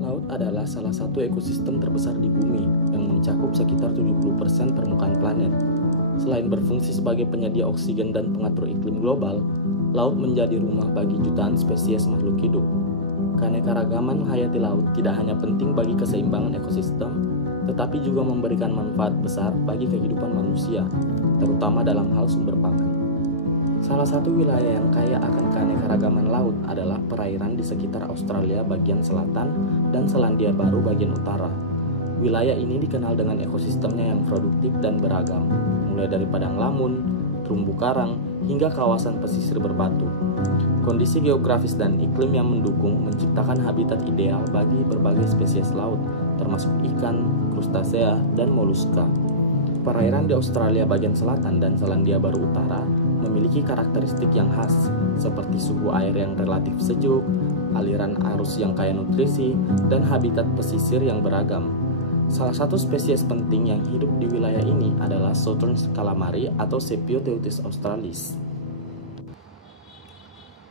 Laut adalah salah satu ekosistem terbesar di bumi yang mencakup sekitar 70% permukaan planet. Selain berfungsi sebagai penyedia oksigen dan pengatur iklim global, laut menjadi rumah bagi jutaan spesies makhluk hidup. Keanekaragaman hayati laut tidak hanya penting bagi keseimbangan ekosistem, tetapi juga memberikan manfaat besar bagi kehidupan manusia, terutama dalam hal sumber pangan. Salah satu wilayah yang kaya akan keanekaragaman laut adalah perairan di sekitar Australia bagian selatan dan Selandia Baru bagian utara. Wilayah ini dikenal dengan ekosistemnya yang produktif dan beragam, mulai dari padang lamun, terumbu karang, hingga kawasan pesisir berbatu. Kondisi geografis dan iklim yang mendukung menciptakan habitat ideal bagi berbagai spesies laut, termasuk ikan, krustasea, dan moluska. Perairan di Australia bagian selatan dan Selandia Baru Utara memiliki karakteristik yang khas, seperti suhu air yang relatif sejuk, aliran arus yang kaya nutrisi, dan habitat pesisir yang beragam. Salah satu spesies penting yang hidup di wilayah ini adalah Southern calamari atau Sepioteuthis australis.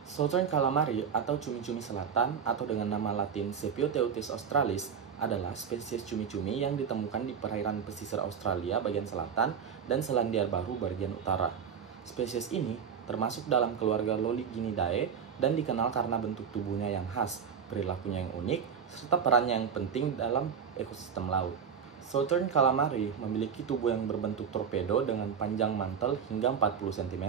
Southern calamari atau cumi-cumi selatan atau dengan nama latin Sepioteuthis australis adalah spesies cumi-cumi yang ditemukan di perairan pesisir Australia bagian selatan dan Selandia Baru bagian utara. Spesies ini termasuk dalam keluarga Loliginidae dan dikenal karena bentuk tubuhnya yang khas, perilakunya yang unik, serta perannya yang penting dalam ekosistem laut. Southern calamari memiliki tubuh yang berbentuk torpedo dengan panjang mantel hingga 40 cm.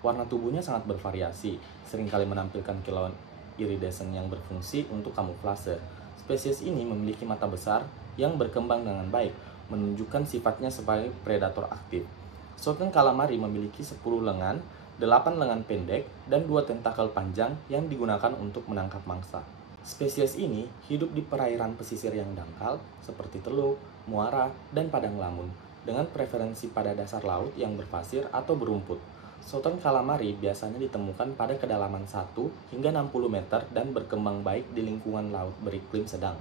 Warna tubuhnya sangat bervariasi, seringkali menampilkan kilauan iridescent yang berfungsi untuk kamuflase. Spesies ini memiliki mata besar yang berkembang dengan baik, menunjukkan sifatnya sebagai predator aktif. Southern calamari memiliki 10 lengan, 8 lengan pendek, dan 2 tentakel panjang yang digunakan untuk menangkap mangsa. Spesies ini hidup di perairan pesisir yang dangkal, seperti teluk, muara, dan padang lamun, dengan preferensi pada dasar laut yang berpasir atau berumput. Southern calamari biasanya ditemukan pada kedalaman 1 hingga 60 meter dan berkembang baik di lingkungan laut beriklim sedang.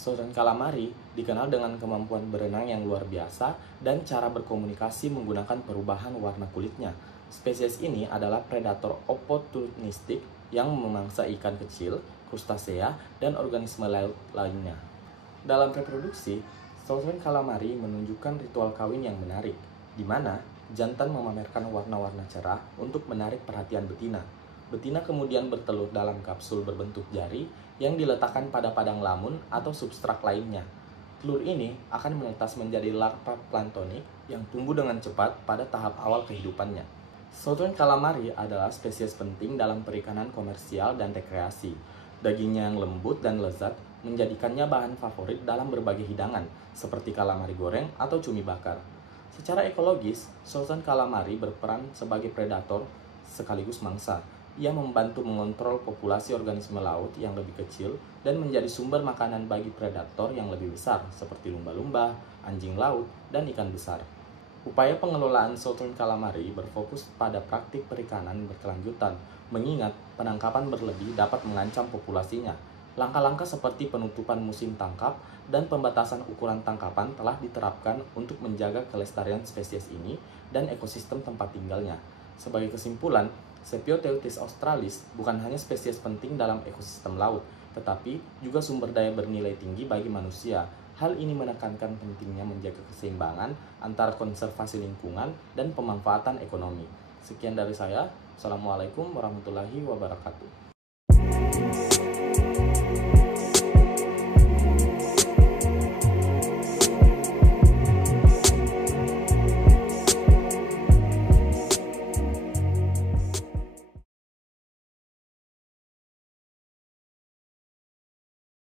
Southern calamari dikenal dengan kemampuan berenang yang luar biasa dan cara berkomunikasi menggunakan perubahan warna kulitnya. Spesies ini adalah predator opportunistik yang memangsa ikan kecil, krustasea, dan organisme laut lainnya. Dalam reproduksi, Southern calamari menunjukkan ritual kawin yang menarik, di mana jantan memamerkan warna-warna cerah untuk menarik perhatian betina. Betina kemudian bertelur dalam kapsul berbentuk jari yang diletakkan pada padang lamun atau substrat lainnya. Telur ini akan menetas menjadi larva planktonik yang tumbuh dengan cepat pada tahap awal kehidupannya. Southern calamari adalah spesies penting dalam perikanan komersial dan rekreasi. Dagingnya yang lembut dan lezat menjadikannya bahan favorit dalam berbagai hidangan, seperti calamari goreng atau cumi bakar. Secara ekologis, Southern calamari berperan sebagai predator sekaligus mangsa. Ia membantu mengontrol populasi organisme laut yang lebih kecil dan menjadi sumber makanan bagi predator yang lebih besar, seperti lumba-lumba, anjing laut, dan ikan besar. Upaya pengelolaan Southern calamari berfokus pada praktik perikanan berkelanjutan, mengingat penangkapan berlebih dapat mengancam populasinya. Langkah-langkah seperti penutupan musim tangkap dan pembatasan ukuran tangkapan telah diterapkan untuk menjaga kelestarian spesies ini dan ekosistem tempat tinggalnya. Sebagai kesimpulan, Sepioteuthis australis bukan hanya spesies penting dalam ekosistem laut, tetapi juga sumber daya bernilai tinggi bagi manusia. Hal ini menekankan pentingnya menjaga keseimbangan antara konservasi lingkungan dan pemanfaatan ekonomi. Sekian dari saya. Assalamualaikum warahmatullahi wabarakatuh.